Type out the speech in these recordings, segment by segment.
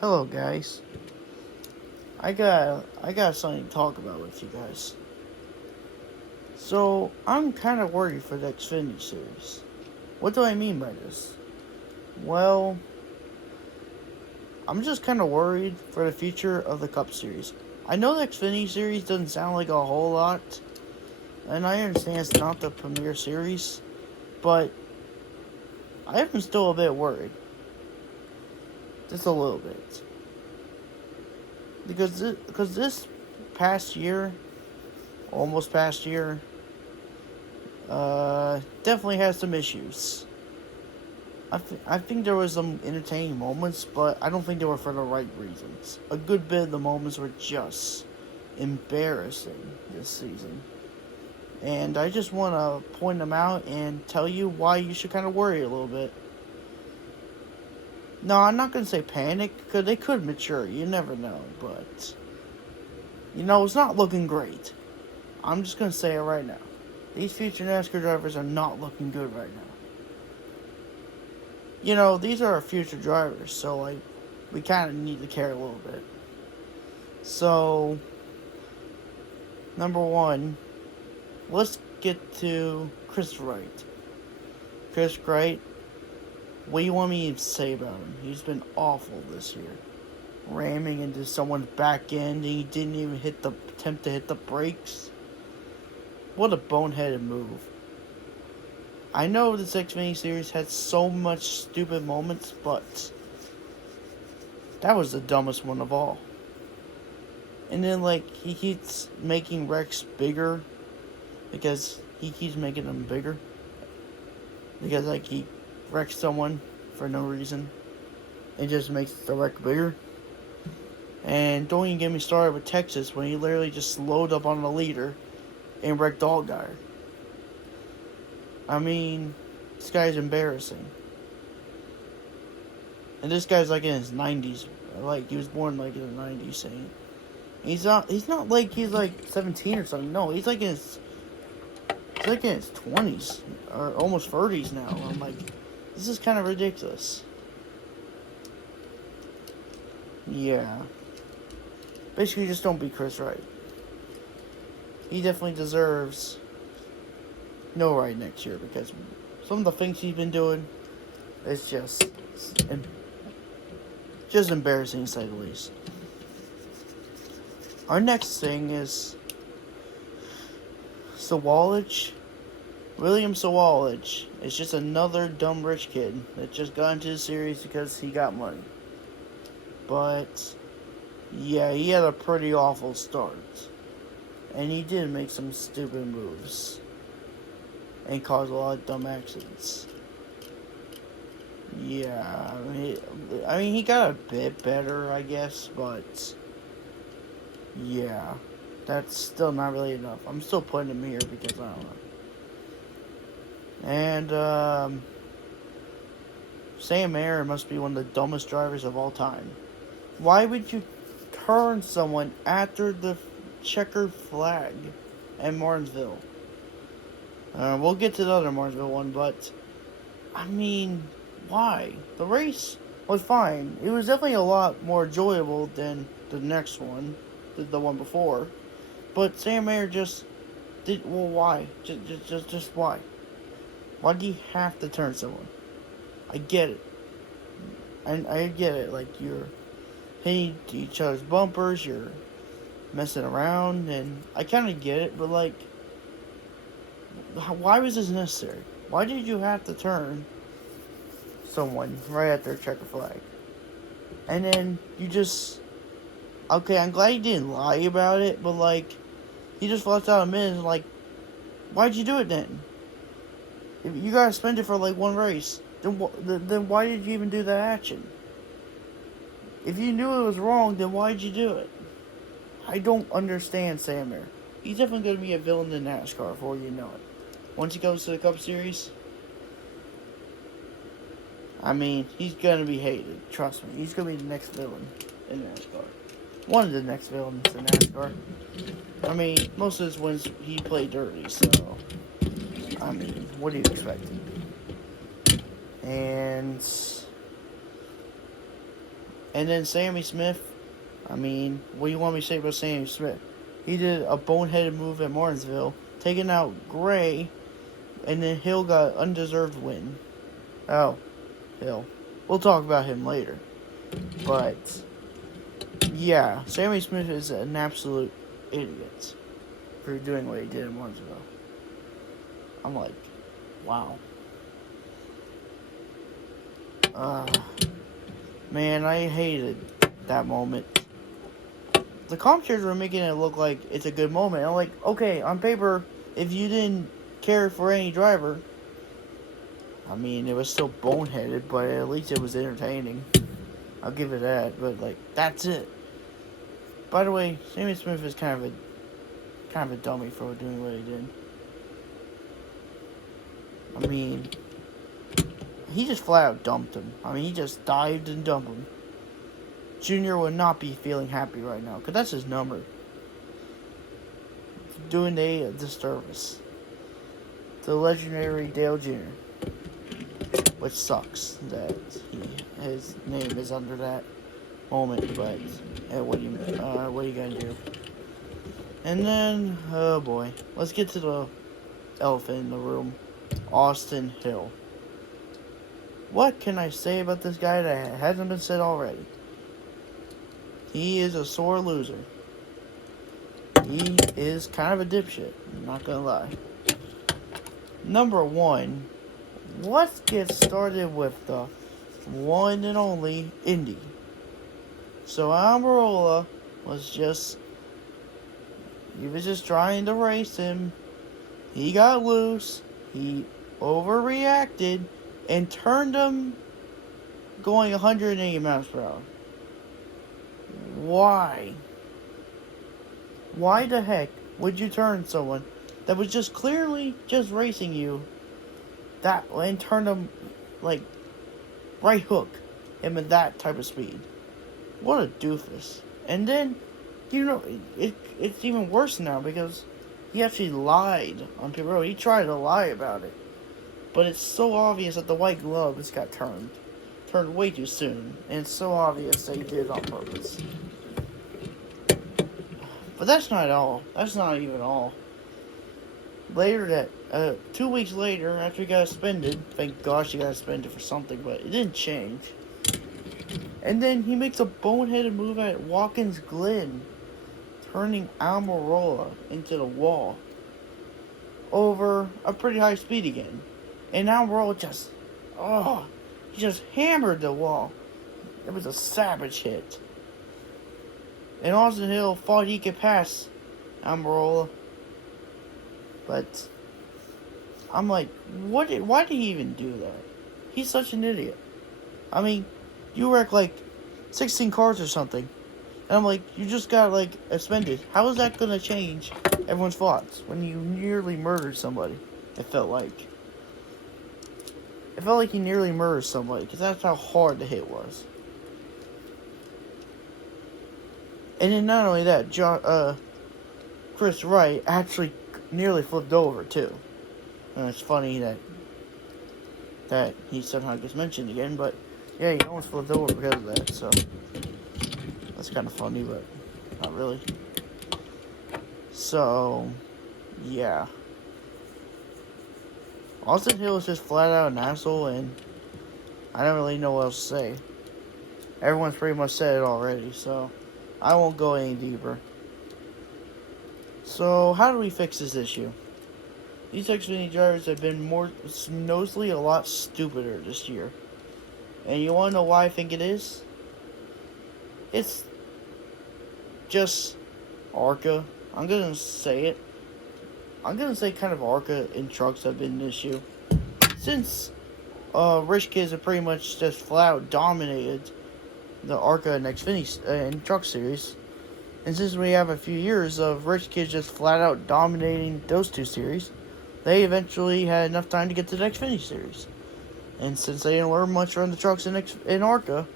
Hello, guys. I got something to talk about with you guys. So I'm kind of worried for the Xfinity series. What do I mean by this? Well, I'm just kind of worried for the future of the Cup series. I know the Xfinity series doesn't sound like a whole lot, and I understand it's not the premier series, but I am still a bit worried, just a little bit, because this past year, almost past year, definitely has some issues. I think there was some entertaining moments, but I don't think they were for the right reasons. A good bit of the moments were just embarrassing this season. And I just want to point them out and tell you why you should kind of worry a little bit. No, I'm not going to say panic, because they could mature. You never know. But, it's not looking great. I'm just going to say it right now. These future NASCAR drivers are not looking good right now. These are our future drivers, so, we kind of need to care a little bit. So, number one, let's get to Chris Wright. Chris Wright, what do you want me to say about him? He's been awful this year. Ramming into someone's back end, and he didn't even attempt to hit the brakes. What a boneheaded move. I know this Xfinity series had so much stupid moments, but that was the dumbest one of all. And then, he keeps making Rex bigger because he keeps making them bigger. Because, he wrecks someone for no reason. It just makes the wreck bigger. And don't even get me started with Texas when he literally just slowed up on the leader and wrecked Allgaier. I mean, this guy's embarrassing. And this guy's in his 90s. He was born in the 90s, saying. He's not like he's 17 or something. No, he's in his 20s or almost 30s now. I'm this is kind of ridiculous. Yeah. Basically, just don't be Chris Wright. He definitely deserves no right next year because some of the things he's been doing is just embarrassing to say the least. Our next thing is Sawallich. William Sawallich is just another dumb rich kid that just got into the series because he got money. But, yeah, he had a pretty awful start. And he did make some stupid moves. And caused a lot of dumb accidents. Yeah, he got a bit better, I guess, but yeah, that's still not really enough. I'm still putting him here because I don't know. And Sam Mayer must be one of the dumbest drivers of all time. Why would you turn someone after the checkered flag at Martinsville? We'll get to the other Martinsville one, but I mean, why? The race was fine. It was definitely a lot more enjoyable than the next one, the one before. But Sam Mayer just did. Well, why? Just why? Why do you have to turn someone? I get it. I get it. You're hitting each other's bumpers. You're messing around, and I kind of get it. But why was this necessary? Why did you have to turn someone right at their checker flag? And then you just... Okay, I'm glad you didn't lie about it, but you just left out a minute and why'd you do it then? If you got suspended for one race, then why did you even do that action? If you knew it was wrong, then why'd you do it? I don't understand Sam Mayer. He's definitely going to be a villain in NASCAR before you know it. Once he goes to the Cup Series, he's going to be hated. Trust me. He's going to be the next villain in NASCAR. One of the next villains in NASCAR. Most of his wins, he played dirty, so... what do you expect? And... And then Sammy Smith, I mean, what do you want me to say about Sammy Smith? He did a boneheaded move at Martinsville, taking out Gray, and then Hill got undeserved win. Oh, Hill. We'll talk about him later. But, yeah, Sammy Smith is an absolute idiot for doing what he did in Martinsville. I'm like, wow. Man, I hated that moment. The commentators were making it look like it's a good moment. I'm like, okay, on paper, if you didn't care for any driver, I mean, it was still boneheaded, but at least it was entertaining. I'll give it that, but like, that's it. By the way, Sammy Smith is kind of a dummy for doing what he did. I mean, he just flat out dumped him. I mean, he just dived and dumped him. Junior would not be feeling happy right now, because that's his number. Doing a disservice to legendary Dale Jr., which sucks that his name is under that moment, but what are you gonna do? And then, oh boy, let's get to the elephant in the room, Austin Hill. What can I say about this guy that hasn't been said already? He is a sore loser. He is kind of a dipshit, I'm not gonna lie. Number one, let's get started with the one and only Indy. So Almirola was just trying to race him. He got loose. He overreacted and turned him going 180 miles per hour. Why? Why the heck would you turn someone that was just clearly just racing you that and turn him like right hook him at that type of speed? What a doofus. And then, it's even worse now because he actually lied on pit road. He tried to lie about it. But it's so obvious that the white glove just got turned way too soon. And it's so obvious that he did it on purpose. But that's not all. That's not even all. Later 2 weeks later, after he got suspended, thank gosh he got suspended for something, but it didn't change. And then he makes a boneheaded move at Watkins Glen, turning Almirola into the wall over a pretty high speed again. And Almirola he just hammered the wall. It was a savage hit. And Austin Hill thought he could pass Almirola. But I'm like, why did he even do that? He's such an idiot. I mean, you wrecked like 16 cars or something. And I'm like, you just got like suspended. How is that going to change everyone's thoughts when you nearly murdered somebody? It felt like he nearly murdered somebody because that's how hard the hit was. And then not only that, Chris Wright actually nearly flipped over too. And it's funny that he somehow gets mentioned again, but yeah, he almost flipped over because of that. So that's kind of funny, but not really. So yeah, Austin Hill is just flat out an asshole, and I don't really know what else to say. Everyone's pretty much said it already, so I won't go any deeper. So, how do we fix this issue? These Xfinity drivers have been noticeably a lot stupider this year. And you want to know why I think it is? It's just ARCA. I'm going to say it. I'm going to say kind of ARCA in trucks have been an issue. Since Rich Kids have pretty much just flat out dominated the ARCA and Xfinity and truck series. And since we have a few years of Rich Kids just flat out dominating those two series, they eventually had enough time to get to the Xfinity series. And since they didn't learn much from the trucks in ARCA,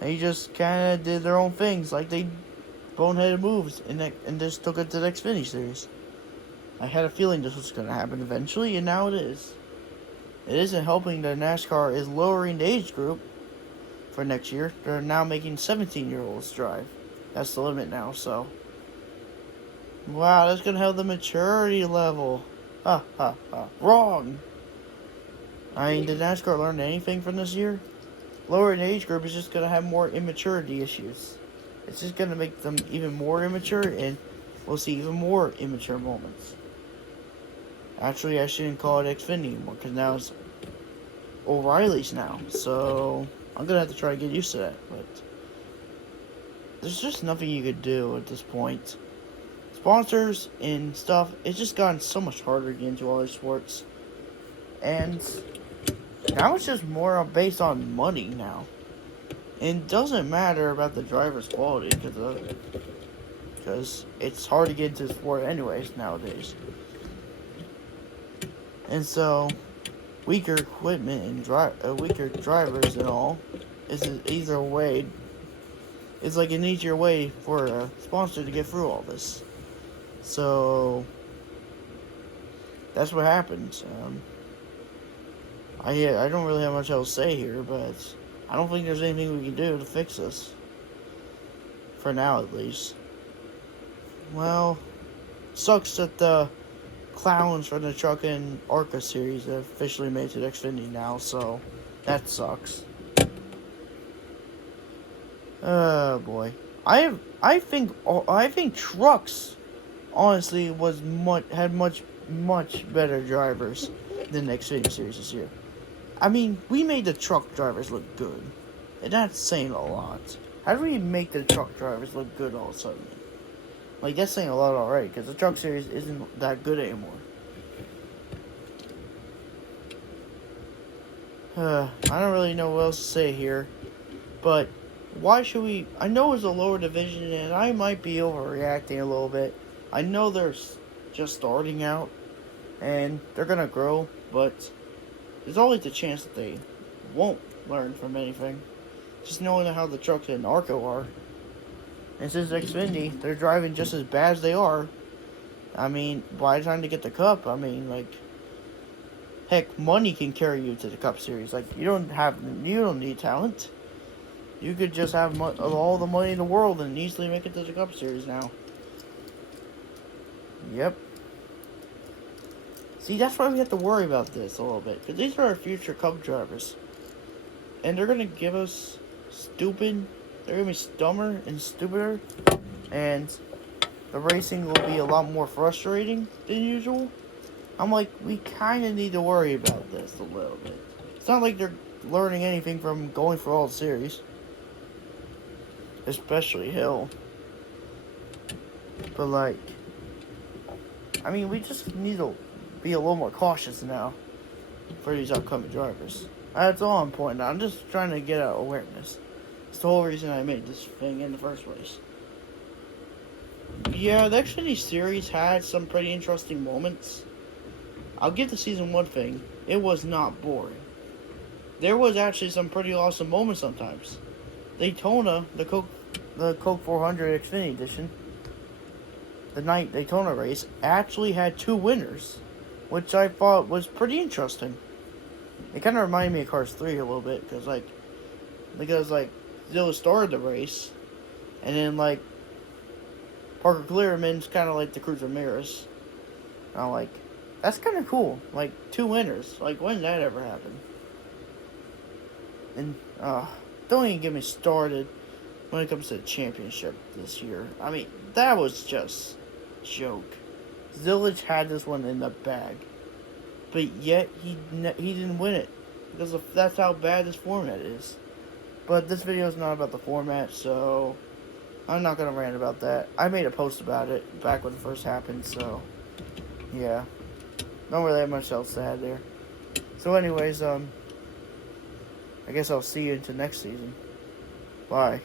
they just kind of did their own things, like they boneheaded moves and just took it to the Xfinity series. I had a feeling this was going to happen eventually, and now it is. It isn't helping that NASCAR is lowering the age group, for next year. They're now making 17-year-olds drive. That's the limit now, so. Wow, that's going to help the maturity level. Ha, ha, ha. Wrong. I mean, did NASCAR learn anything from this year? Lower in age group is just going to have more immaturity issues. It's just going to make them even more immature, and we'll see even more immature moments. Actually, I shouldn't call it Xfinity anymore, because now it's O'Reilly's now. So, I'm going to have to try to get used to that, but there's just nothing you could do at this point. Sponsors and stuff, it's just gotten so much harder to get into all these sports. And now it's just more based on money now. And it doesn't matter about the driver's quality because it's hard to get into the sport anyways nowadays. And so, weaker equipment and weaker drivers and all is either way. It's like an easier way for a sponsor to get through all this. So that's what happens. I don't really have much else to say here, but I don't think there's anything we can do to fix this. For now, at least. Well, sucks that the clowns from the Truck and ARCA series have officially made it to Xfinity now, so that sucks. Oh boy, I think trucks honestly had much better drivers than the Xfinity series this year. I mean, we made the truck drivers look good, and that's saying a lot. How do we make the truck drivers look good all of a sudden? Like, that's saying a lot already, because the truck series isn't that good anymore. I don't really know what else to say here, but why should we... I know it's a lower division, and I might be overreacting a little bit. I know they're just starting out, and they're going to grow, but there's always the chance that they won't learn from anything. Just knowing how the trucks in ARCO are. And since Xfinity, they're driving just as bad as they are. I mean, by the time they get the Cup, I mean, like, heck, money can carry you to the Cup Series. Like, you don't need talent. You could just have all the money in the world and easily make it to the Cup Series now. Yep. See, that's why we have to worry about this a little bit. Because these are our future Cup drivers. And they're going to give us stupid... They're going to be dumber and stupider. And the racing will be a lot more frustrating than usual. I'm like, we kind of need to worry about this a little bit. It's not like they're learning anything from going for all the series. Especially Hill. But like... I mean, we just need to be a little more cautious now for these upcoming drivers. That's all I'm pointing out. I'm just trying to get out awareness. It's the whole reason I made this thing in the first place. Yeah, the Xfinity series had some pretty interesting moments. I'll give the season 1 thing. It was not boring. There was actually some pretty awesome moments sometimes. Daytona, the Coke 400 Xfinity edition, the night Daytona race, actually had 2 winners, which I thought was pretty interesting. It kind of reminded me of Cars 3 a little bit, because Zilla started the race, and then, like, Parker Clearman's kind of like the Cruz Ramirez. And I'm like, that's kind of cool. Like, 2 winners. Like, when did that ever happen? And, don't even get me started when it comes to the championship this year. I mean, that was just a joke. Zillage had this one in the bag. But yet, he didn't win it. Because that's how bad this format is. But this video is not about the format, so I'm not going to rant about that. I made a post about it back when it first happened, so yeah. Don't really have much else to add there. So anyways, I guess I'll see you into next season. Bye.